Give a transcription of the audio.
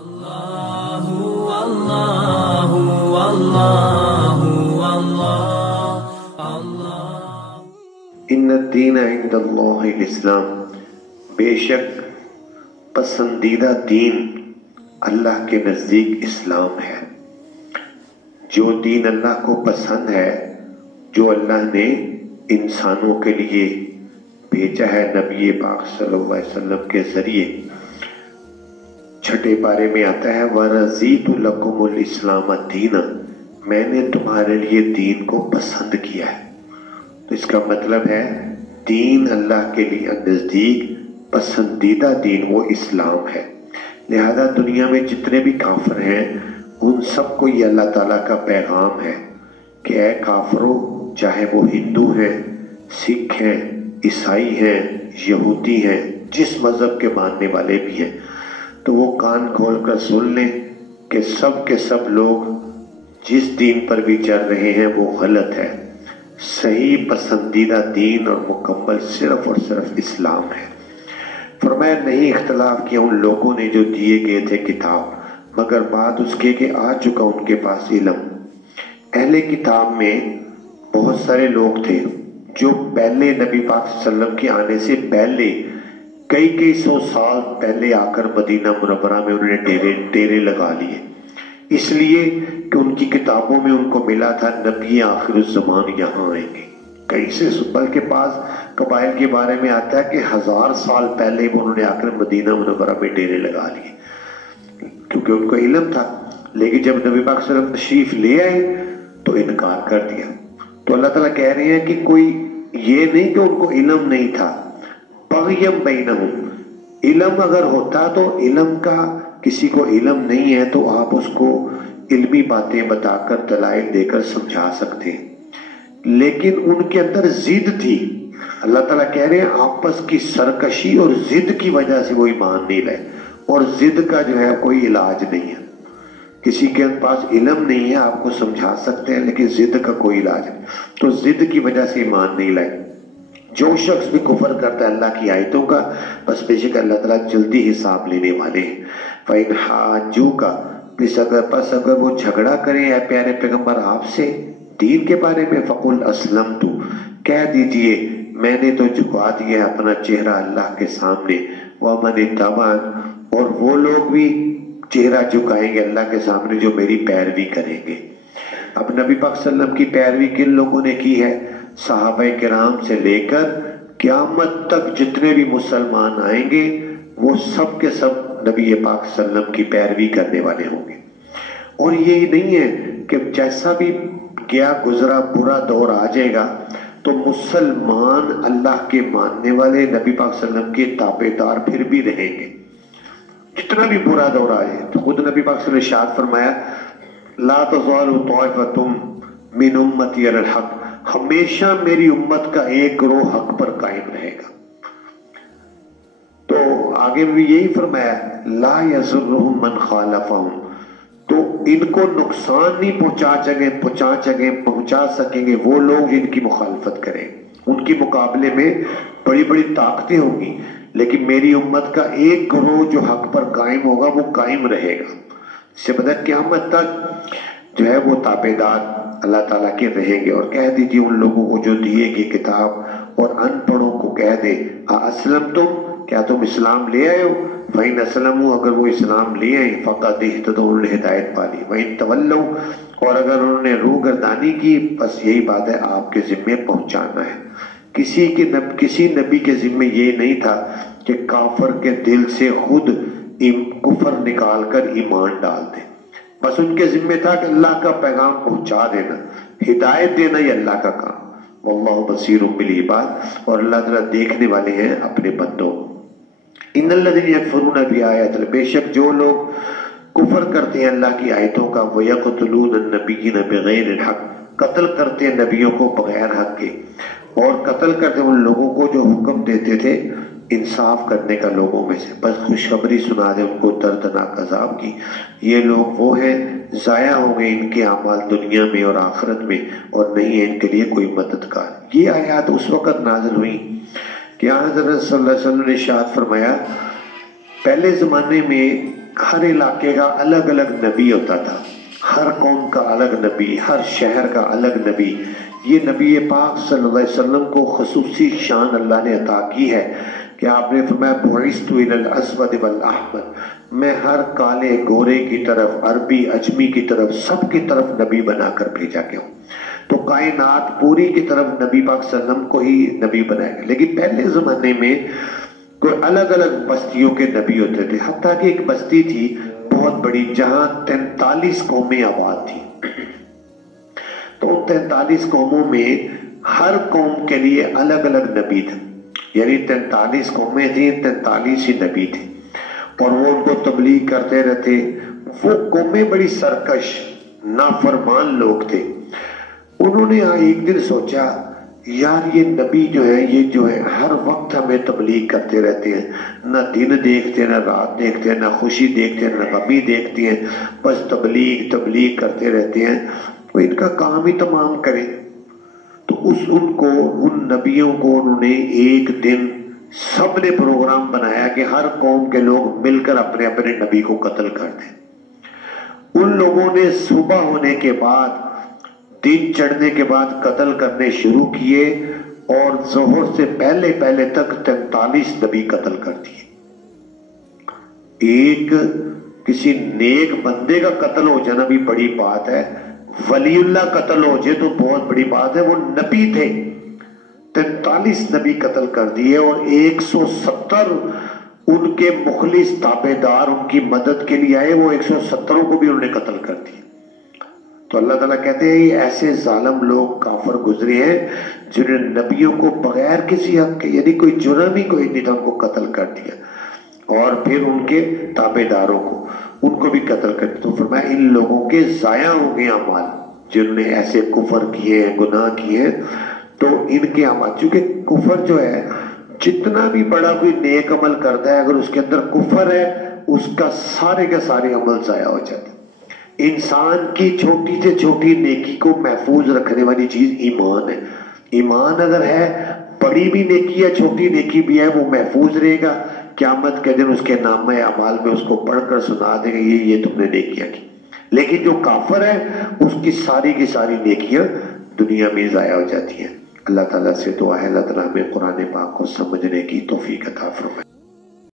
ان الدین عند اللہ الاسلام، بے شک پسندیدہ دین اللہ کے نزدیک اسلام ہے۔ جو دین اللہ کو پسند ہے، جو اللہ نے انسانوں کے لیے بھیجا ہے نبی پاک صلی اللہ علیہ وسلم کے ذریعے، چھٹے پارے میں آتا ہے وَرَضِيتُ لَكُمُ الْإِسْلَامَ دِينًا، میں نے تمہارے لیے دین کو پسند کیا ہے۔ تو اس کا مطلب ہے دین اللہ کے لیے نزدیک پسندیدہ دین وہ اسلام ہے۔ لہذا دنیا میں جتنے بھی کافر ہیں ان سب کو یہ اللہ تعالیٰ کا پیغام ہے کہ اے کافرو، چاہے وہ ہندو ہیں، سکھ ہیں، عیسائی ہیں، یہودی ہیں، جس مذہب کے ماننے والے بھی ہیں، تو وہ کان کھول کر سن لیں کہ سب کے سب لوگ جس دین پر بھی چل رہے ہیں وہ غلط ہے۔ صحیح پسندیدہ دین اور مکمل صرف اور صرف اسلام ہے۔ فرمایا نہیں اختلاف کیا ان لوگوں نے جو دیے گئے تھے کتاب، مگر بعد اس کے کہ آ چکا ان کے پاس علم۔ اہل کتاب میں بہت سارے لوگ تھے جو پہلے نبی پاک صلی اللہ علیہ وسلم کے آنے سے پہلے کئی سو سال پہلے آ کر مدینہ منورہ میں انہوں نے ڈیرے لگا لیے، اس لیے کہ ان کی کتابوں میں ان کو ملا تھا نبی آخر الزمان یہاں آئیں گے۔ کئی سے بلکہ بعض قبائل کے بارے میں آتا ہے کہ 1000 سال پہلے وہ انہوں نے آ کر مدینہ منورہ میں ڈیرے لگا لیے، کیونکہ ان کو علم تھا۔ لیکن جب نبی پاک صلی اللہ علیہ وسلم تشریف لے آئے تو انکار کر دیا۔ تو اللہ تعالیٰ کہہ رہے ہیں کہ کوئی یہ نہیں کہ ان کو علم نہیں تھا، بغیم بینہم، علم اگر ہوتا تو علم کا کسی کو علم نہیں ہے تو آپ اس کو علمی باتیں بتا کر دلائل دے کر سمجھا سکتے ہیں، لیکن ان کے اندر ضد تھی۔ اللہ تعالیٰ کہہ رہے ہیں آپس کی سرکشی اور ضد کی وجہ سے وہ ایمان نہیں لائے، اور ضد کا جو ہے کوئی علاج نہیں ہے۔ کسی کے پاس علم نہیں ہے آپ کو سمجھا سکتے ہیں لیکن ضد کا کوئی علاج نہیں، تو ضد کی وجہ سے ایمان نہیں لائے۔ جو شخص بھی کفر کرتا ہے اللہ کی آیتوں کا، بس بے شک اللہ تعالیٰ جلدی حساب لینے والے ہیں۔ فَإِنْ حَاجُّوكَ، پس اگر وہ جھگڑا کریں اے پیارے پیغمبر آپ سے دین کے بارے میں، فَقُلْ أَسْلَمْتُ، کہہ دیجئے میں نے تو جھکا دیا اپنا چہرہ اللہ کے سامنے، وَمَنِ اتَّبَعَنِ، اور وہ لوگ بھی چہرہ جھکائیں گے اللہ کے سامنے جو میری پیروی کریں گے۔ اب نبی پاک صلی اللہ علیہ وسلم کی پیروی کن لوگوں نے کی ہے؟ صحابہ کرام سے لے کر قیامت تک جتنے بھی مسلمان آئیں گے وہ سب کے سب نبی پاک صلی اللہ علیہ وسلم کی پیروی کرنے والے ہوں گے۔ اور یہ نہیں ہے کہ جیسا بھی گیا گزرا برا دور آ جائے گا تو مسلمان اللہ کے ماننے والے نبی پاک صلی اللہ علیہ وسلم کے تابع دار پھر بھی رہیں گے، جتنا بھی برا دور آ جائے۔ تو خود نبی پاک صلی اللہ علیہ وسلم نے ارشاد فرمایا لا تزال طائفۃ من امتی علی الحق، ہمیشہ میری امت کا ایک گروہ حق پر قائم رہے گا۔ تو آگے بھی یہی فرمایا لا یضرهم من خالفهم، تو ان کو نقصان نہیں پہنچا سکیں گے وہ لوگ جن کی مخالفت کریں۔ ان کے مقابلے میں بڑی بڑی طاقتیں ہوں گی لیکن میری امت کا ایک گروہ جو حق پر قائم ہوگا وہ قائم رہے گا، اس سے بدر قیامت تک جو ہے وہ تابع دار اللہ تعالیٰ کے رہیں گے۔ اور کہہ دیجیے ان لوگوں کو جو دیے گی کتاب اور ان پڑھوں کو کہہ دے اسلمتم، کیا تم اسلام لے آئے ہو؟ فَإِنْ أَسْلَمُوا، اگر وہ اسلام لے آئیں فَقَدْ اهْتَدَوْا، انہوں نے ہدایت پالی۔ وَإِنْ تَوَلَّوْا، اور اگر انہوں نے روح گردانی کی، بس یہی بات ہے آپ کے ذمے پہنچانا ہے۔ کسی نبی کے ذمے یہ نہیں تھا کہ کافر کے دل سے خود کفر نکال کر ایمان ڈال دے، بس ان کے ذمہ تھا کہ اللہ کا پیغام پہنچا دینا، ہدایت دینا، یہ اللہ کا کام۔ واللہ بصیر بالعباد، اور اللہ تعالیٰ دیکھنے والے ہیں اپنے بندوں۔ ان الذین یکفرون بآیات اللہ، بے شک جو لوگ کفر کرتے ہیں اللہ کی آیتوں کا، ویقتلون النبیین بغیر الحق، قتل کرتے ہیں نبیوں کو بغیر حق کے، اور قتل کرتے ہیں ان لوگوں کو جو حکم دیتے تھے انصاف کرنے کا لوگوں میں سے، بس خوشخبری سنا دے ان کو دردناک عذاب کی۔ یہ لوگ وہ ہیں ضائع ہوں گے ان کے اعمال دنیا میں اور آخرت میں، اور نہیں ہے ان کے لیے کوئی مددگار۔ یہ آیات اس وقت نازل ہوئی کہ حضرت صلی اللہ علیہ وسلم نے ارشاد فرمایا پہلے زمانے میں ہر علاقے کا الگ الگ نبی ہوتا تھا، ہر قوم کا الگ نبی، ہر شہر کا الگ نبی. یہ نبی پاک صلی اللہ علیہ وسلم کو خصوصی شان اللہ نے عطا کی ہے کہ آپ نے فرمایا بعثت الی الاسود والاحمر، میں ہر کالے گورے کی طرف، عربی اجمی کی طرف، سب کی طرف نبی بنا کر بھیجا گیا ہوں. تو کائنات پوری کی طرف نبی پاک صلی اللہ علیہ وسلم کو ہی نبی بنایا گیا. لیکن پہلے زمانے میں کوئی الگ الگ بستیوں کے نبی ہوتے تھے، حتیٰ کہ ایک بستی تھی بہت بڑی جہاں 43 قومیں آباد تھی. تو 43 قوموں میں ہر قوم کے لیے الگ الگ نبی تھے، یعنی 43 قومیں تھیں، 43 ہی نبی تھے، اور وہ ان کو تبلیغ کرتے رہتے. وہ قومیں بڑی سرکش نافرمان لوگ تھے. انہوں نے ایک دن سوچا یار یہ نبی جو ہے ہر وقت ہمیں تبلیغ کرتے رہتے ہیں، نہ دن دیکھتے نہ رات دیکھتے نہ خوشی دیکھتے نہ غمی دیکھتے ہیں، بس تبلیغ کرتے رہتے ہیں. تو ان کا کام ہی تمام کریں. تو ان نبیوں کو انہوں نے ایک دن سب نے پروگرام بنایا کہ ہر قوم کے لوگ مل کر اپنے اپنے نبی کو قتل کر دیں. ان لوگوں نے صبح ہونے کے بعد، دن چڑھنے کے بعد قتل کرنے شروع کیے، اور ظہر سے پہلے تک 43 نبی قتل کر دیے. ایک کسی نیک بندے کا قتل ہو جانا بھی بڑی بات ہے، ولی اللہ قتل ہو جائے تو بہت بڑی بات ہے. وہ نبی تھے، 43 نبی قتل کر دیے، اور 170 ان کے مخلص تابع دار ان کی مدد کے لیے آئے، وہ 170 کو بھی انہوں نے قتل کر دیا. تو اللہ تعالیٰ کہتے ہیں یہ ایسے ظالم لوگ کافر گزرے ہیں جنہوں نے نبیوں کو بغیر کسی حق کے، یعنی کوئی جرم ہی کوئی نہیں تھا، ان کو قتل کر دیا، اور پھر ان کے تابع داروں کو ان کو بھی قتل کر دیا. تو فرمایا ان لوگوں کے ضائع ہو گئے اعمال، جنہوں نے ایسے کفر کیے ہیں، گناہ کیے ہیں. تو ان کے اعمال، چونکہ کفر جو ہے جتنا بھی بڑا کوئی نیک عمل کرتا ہے، اگر اس کے اندر کفر ہے اس کا سارے کے سارے عمل ضائع ہو جاتے ہیں. انسان کی چھوٹی سے چھوٹی نیکی کو محفوظ رکھنے والی چیز ایمان ہے. ایمان اگر ہے، بڑی بھی نیکی ہے چھوٹی نیکی بھی ہے، وہ محفوظ رہے گا. قیامت کے دن اس کے نامہ اعمال میں اس کو پڑھ کر سنا دے گا یہ تم نے نیکیاں کی. لیکن جو کافر ہے اس کی ساری نیکیاں دنیا میں ضائع ہو جاتی ہیں. اللہ تعالیٰ سے دعا ہے اللہ تعالیٰ ہمیں قرآن پاک کو سمجھنے کی توفیق عطا فرمائے.